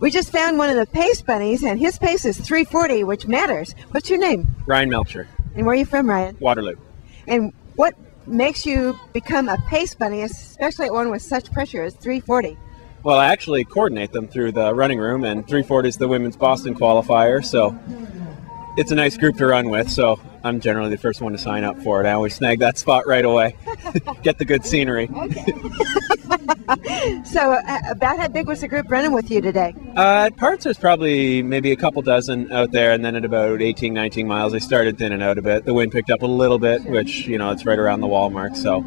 We just found one of the pace bunnies, and his pace is 3:40, which matters. What's your name? Ryan Melcher. And where are you from, Ryan? Waterloo. And what makes you become a pace bunny, especially at one with such pressure as 3:40? Well, I actually coordinate them through the running room, and 3:40 is the women's Boston qualifier, so it's a nice group to run with, so I'm generally the first one to sign up for it. I always snag that spot right away. Get the good scenery. Okay. So about how big was the group running with you today? At parts there's probably maybe a couple dozen out there, and then at about 18, 19 miles they started thinning out a bit. The wind picked up a little bit, which, you know, it's right around the wall mark, so,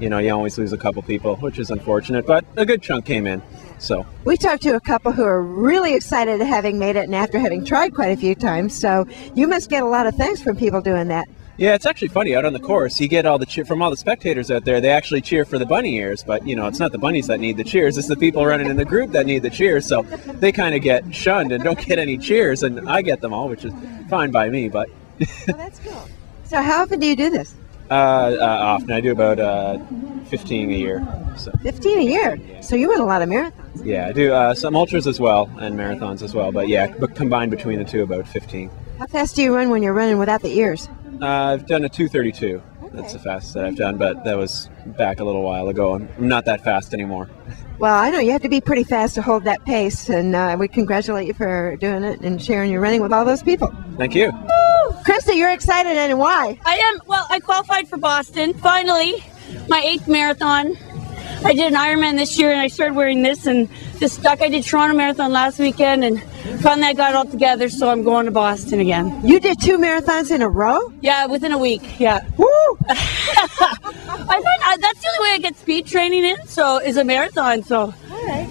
you know, you always lose a couple people, which is unfortunate, but a good chunk came in. So we talked to a couple who are really excited at having made it and after having tried quite a few times, so you must get a lot of thanks from people doing that. Yeah, it's actually funny. Out on the course, you get all the cheer from all the spectators out there. They actually cheer for the bunny ears, but, you know, it's not the bunnies that need the cheers. It's the people running in the group that need the cheers. So they kind of get shunned and don't get any cheers, and I get them all, which is fine by me. But well, that's cool. So how often do you do this? Often. I do about 15 a year. So. 15 a year? Yeah. So you run a lot of marathons. Yeah, I do some ultras as well and marathons as well. But yeah, combined between the two, about 15. How fast do you run when you're running without the ears? I've done a 2:32. Okay. That's the fastest that I've done, but that was back a little while ago. I'm not that fast anymore. Well, I know you have to be pretty fast to hold that pace, and we congratulate you for doing it and sharing your running with all those people. Thank you. Woo! Krista, you're excited, and why? I am. Well, I qualified for Boston. Finally, my 8th marathon. I did an Ironman this year, and I started wearing this, and this stuck. I did Toronto Marathon last weekend, and finally I got it all together, so I'm going to Boston again. You did 2 marathons in a row? Yeah, within a week, yeah. Woo! I find that's the only way I get speed training in, so is a marathon, so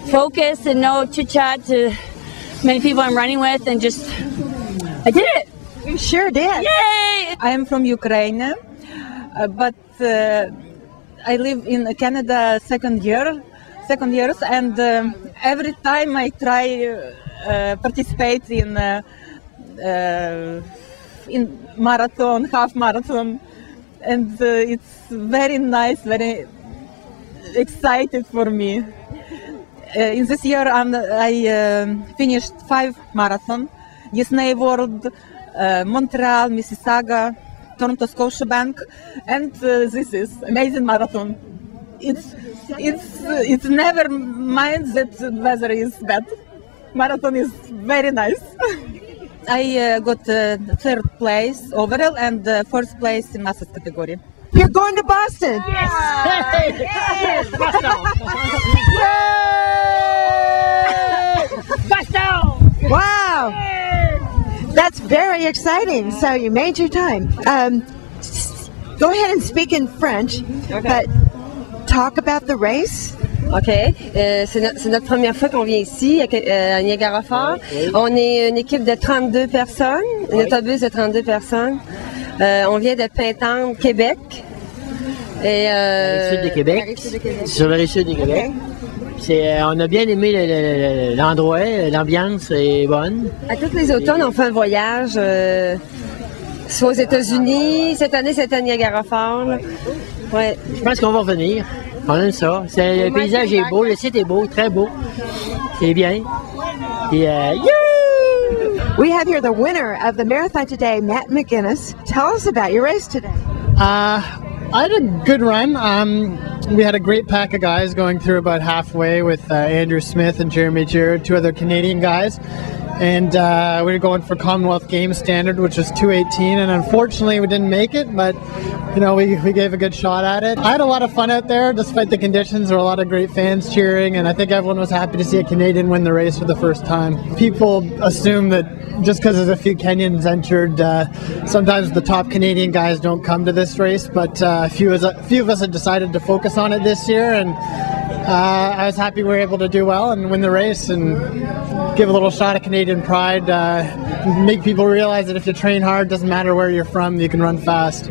focus and no chit-chat to many people I'm running with, and just, I did it. You sure did. Yay! I am from Ukraine, but I live in Canada second years, and every time I try participate in marathon, half marathon, and it's very nice, very excited for me. In this year I finished 5 marathons: Disney World, Montreal, Mississauga, Toronto Scotiabank, and this is amazing marathon. It's never mind that the weather is bad. Marathon is very nice. I got 3rd place overall and 4th place in masses category. You're going to Boston. Yes! Yes! Boston! Wow! That's very exciting. So you made your time. Go ahead and speak in French, but talk about the race. OK. C'est notre première fois qu'on vient ici, à Niagara Falls. On est une équipe de 32 personnes, un autobus de 32 personnes. On vient de Pintendre, Québec. Et, Sud de Québec. Sur le sud du Québec. On a bien aimé l'endroit, l'ambiance est bonne. À tous les automnes, on fait un voyage, soit aux États-Unis. Cette année, c'est à Niagara Falls. Ouais. Je pense qu'on va revenir. On aime ça. Le paysage est beau, le site est beau, très beau. C'est bien. Et, We have here the winner of the marathon today, Matt McGinnis. Tell us about your race today. I had a good run. We had a great pack of guys going through about halfway with Andrew Smith and Jeremy Jarrett, 2 other Canadian guys. And we were going for Commonwealth Games standard, which was 2:18, and unfortunately we didn't make it, but you know, we gave a good shot at it. I had a lot of fun out there, despite the conditions. There were a lot of great fans cheering, and I think everyone was happy to see a Canadian win the race for the first time. People assume that just because there's a few Kenyans entered, sometimes the top Canadian guys don't come to this race, but a few of us had decided to focus on it this year, and I was happy we were able to do well and win the race and give a little shot of Canadian pride, make people realize that if you train hard, doesn't matter where you're from, you can run fast.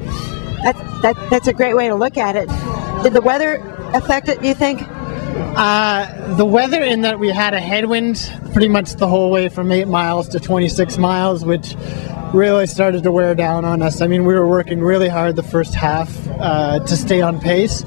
That's a great way to look at it. Did the weather affect it, do you think? The weather, in that we had a headwind pretty much the whole way from 8 miles to 26 miles, which really started to wear down on us. I mean, we were working really hard the first half to stay on pace,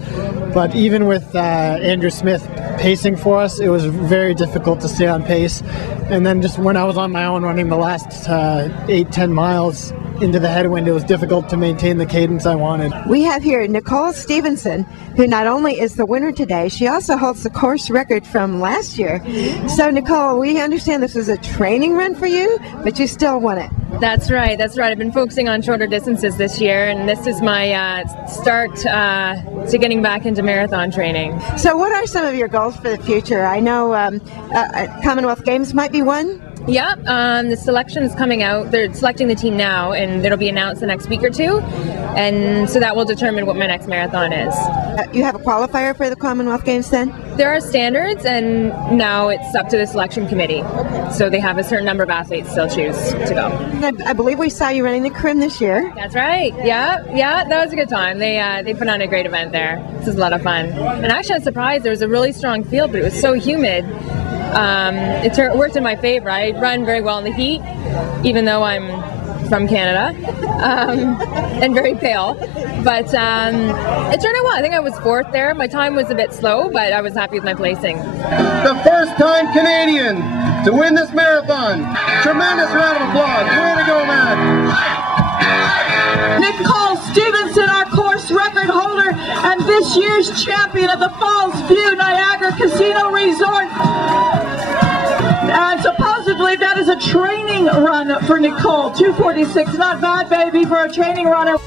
but even with Andrew Smith pacing for us, it was very difficult to stay on pace. And then just when I was on my own running the last 8-10 miles into the headwind, it was difficult to maintain the cadence I wanted. We have here Nicole Stevenson, who not only is the winner today, she also holds the course record from last year. So Nicole, we understand this was a training run for you, but you still won it. That's right, that's right. I've been focusing on shorter distances this year, and this is my start to getting back into marathon training. So what are some of your goals for the future? I know Commonwealth Games might be one. Yeah, the selection is coming out. They're selecting the team now, and it'll be announced the next week or two, and so that will determine what my next marathon is. You have a qualifier for the Commonwealth Games then? There are standards, and now it's up to the selection committee. So they have a certain number of athletes they'll choose to go. I believe we saw you running the Crim this year. That's right. Yeah, that was a good time. They put on a great event there. This was a lot of fun. And actually, I was surprised. There was a really strong field, but it was so humid. It worked in my favor. I run very well in the heat, even though I'm from Canada, and very pale. But it turned out well. I think I was 4th there. My time was a bit slow, but I was happy with my placing. The first time Canadian to win this marathon. Tremendous round of applause. Way to go, man. Nicole Stevenson, our course record holder and this year's champion of the Falls View Niagara Casino Resort. And supposedly that is a training run for Nicole. 2:46, not bad, baby, for a training runner.